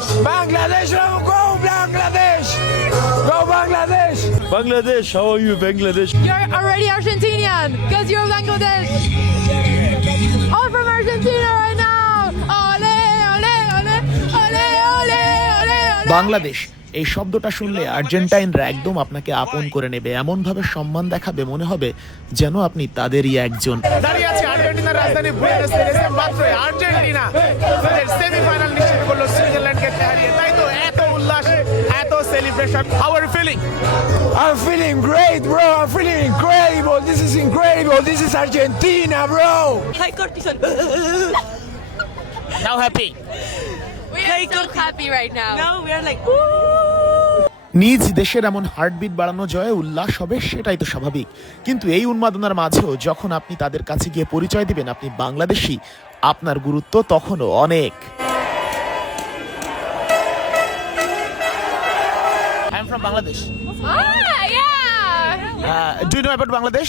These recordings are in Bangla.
Bangladesh. Bangladesh, go Bangladesh! Go Bangladesh! Bangladesh, how are you, Bangladesh? You're already Argentinian because you're Bangladesh. All from Argentina right now. Ole, ole, ole, ole, ole, ole, ole. Bangladesh এই শব্দটা শুনলে আর্জেন্টাইনরা একদম আপনাকে আপন করে নেবে, এমন ভাবে সম্মান দেখাবে, মনে হবে যেন আপনি তাদেরই একজন। দাঁড়িয়ে আছে আর্জেন্টিনার রাজধানী বুয়েনোস আইরেসে, মাত্র আর্জেন্টিনা তাদের সেমিফাইনাল নিশ্চিত করলো সুইজারল্যান্ডকে হারিয়ে। তাই তো এত উল্লাস, এত celebration. How are you feeling? I'm feeling great, bro. I'm feeling incredible. This is incredible. This is Argentina, bro. High cortisol. Now happy? We are so happy right now. Now we are like, নিজ দেশের এমন হার্টবিট বাড়ানো জয়ে উল্লাস হবে, সেটাই তো স্বাভাবিক। কিন্তু এই উন্মাদনার মাঝেও যখন আপনি তাদের কাছে গিয়ে পরিচয় দিবেন আপনি বাংলাদেশী, আপনার গুরুত্ব তখনও অনেক। I am from Bangladesh. Yeah. Do you know about Bangladesh?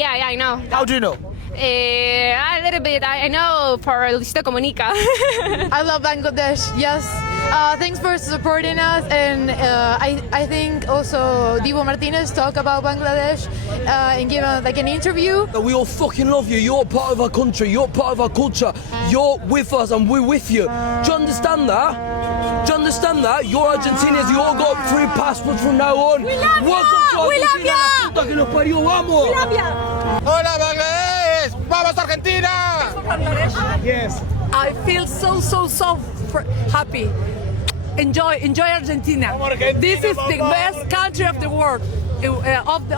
Yeah, I know. How do you know? A little bit. I know for Luisito Comunica. I love Bangladesh. Yes. Thanks for supporting us, and I think also Divo Martinez talk about Bangladesh and give like an interview. We all fucking love you. You're part of our country. You're part of our culture. You're with us and we're with you. Do you understand that? Do you understand that? You're Argentinians. You all got free passports from now on. We love Welcome ya! to We love Argentina. ya! Puta que nos parió, vamos. We love ya. Hola Bangladesh! Vamos Argentina! Yes. I feel so happy. Enjoy Argentina. This is the best country of the world.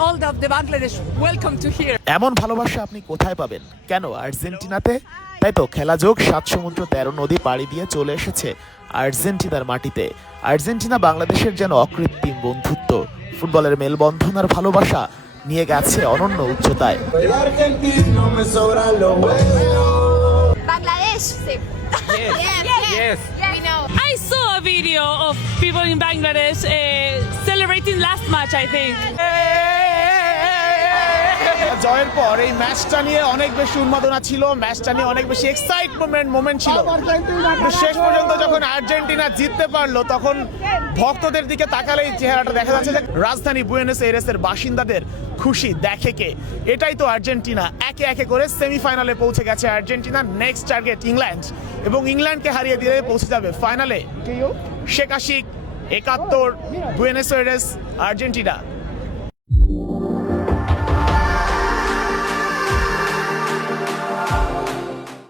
All of the Bangladesh. Welcome to here. এমন ভালোবাসা আপনি কোথায় পাবেন? কেন আর্জেন্টিনাতে? তাই তো খেলা যোগ 7 সমুদ্র 13 নদী পাড়ি দিয়ে চলে এসেছে আর্জেন্টিনার মাটিতে। আর্জেন্টিনা বাংলাদেশের যেন অকৃত্রিম বন্ধুত্ব, ফুটবলের মেলবন্ধন আর ভালোবাসা নিয়ে গেছে অনন্য উচ্চতায়। Bangladesh. Yes. We know. I saw a video of people in Bangladesh celebrating last match, I think. জয়ের পর এই ম্যাচটা নিয়ে অনেক বেশি উন্মাদনা ছিল, ম্যাচটা নিয়ে অনেক বেশি মোমেন্ট ছিল। কিন্তু শেষ পর্যন্ত যখন আর্জেন্টিনা জিততে পারলো তখন ভক্তদের দিকে তাকালেই চেহারাটা দেখা যাচ্ছে যে রাজধানী বুয়েনোস আইরেসের বাসিন্দাদের খুশি দেখে কে। এটাই তো আর্জেন্টিনা, একে একে করে সেমিফাইনালে পৌঁছে গেছে আর্জেন্টিনা। নেক্সট টার্গেট ইংল্যান্ড, এবং ইংল্যান্ডকে হারিয়ে দিলে পৌঁছে যাবে ফাইনালে Sheikh Ashiq 71, Buenos Aires, Argentina.